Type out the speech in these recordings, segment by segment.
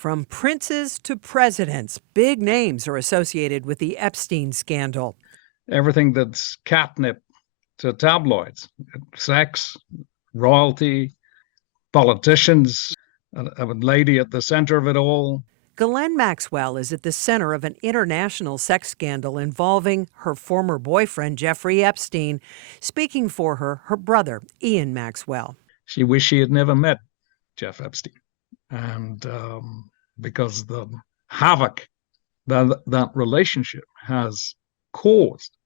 From princes to presidents, big names are associated with the Epstein scandal. Everything that's catnip to tabloids, sex, royalty, politicians, a lady at the center of it all. Ghislaine Maxwell is at the center of an international sex scandal involving her former boyfriend, Jeffrey Epstein. Speaking for her, her brother, Ian Maxwell. She wished she had never met Jeff Epstein. And because the havoc that relationship has caused.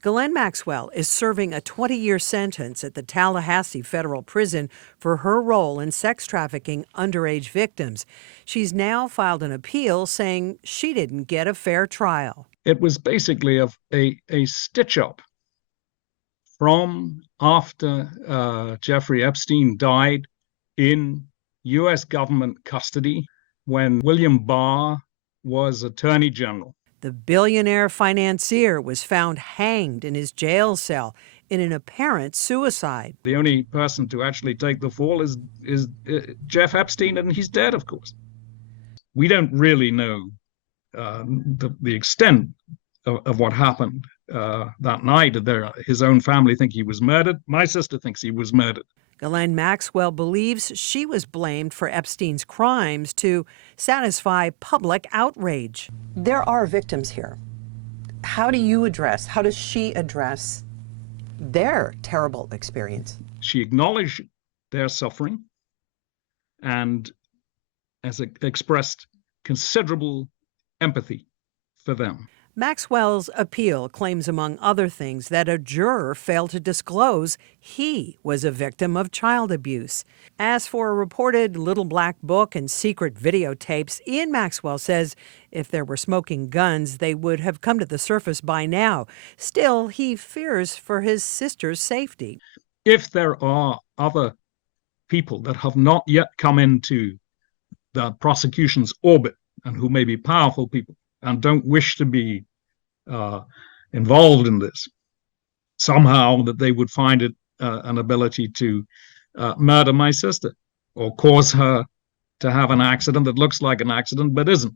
Ghislaine Maxwell is serving a 20-year sentence at the Tallahassee Federal Prison for her role in sex trafficking underage victims. She's now filed an appeal saying she didn't get a fair trial. It was basically a stitch-up from after Jeffrey Epstein died in U.S. government custody when William Barr was Attorney General. The billionaire financier was found hanged in his jail cell in an apparent suicide. The only person to actually take the fall is Jeff Epstein, and he's dead, of course. We don't really know the extent of what happened that night. His own family think he was murdered. My sister thinks he was murdered. Ghislaine Maxwell believes she was blamed for Epstein's crimes to satisfy public outrage. There are victims here. How does she address their terrible experience? She acknowledged their suffering and has expressed considerable empathy for them. Maxwell's appeal claims, among other things, that a juror failed to disclose he was a victim of child abuse. As for a reported little black book and secret videotapes, Ian Maxwell says if there were smoking guns, they would have come to the surface by now. Still, he fears for his sister's safety. If there are other people that have not yet come into the prosecution's orbit and who may be powerful people and don't wish to be involved in this, somehow that they would find it an ability to murder my sister or cause her to have an accident that looks like an accident but isn't.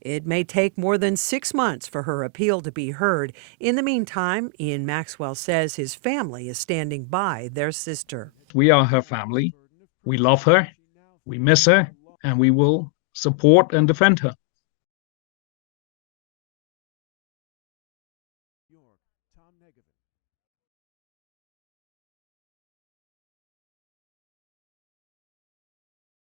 It may take more than 6 months for her appeal to be heard. In the meantime, Ian Maxwell says his family is standing by their sister. We are her family. We love her. We miss her, and we will support and defend her.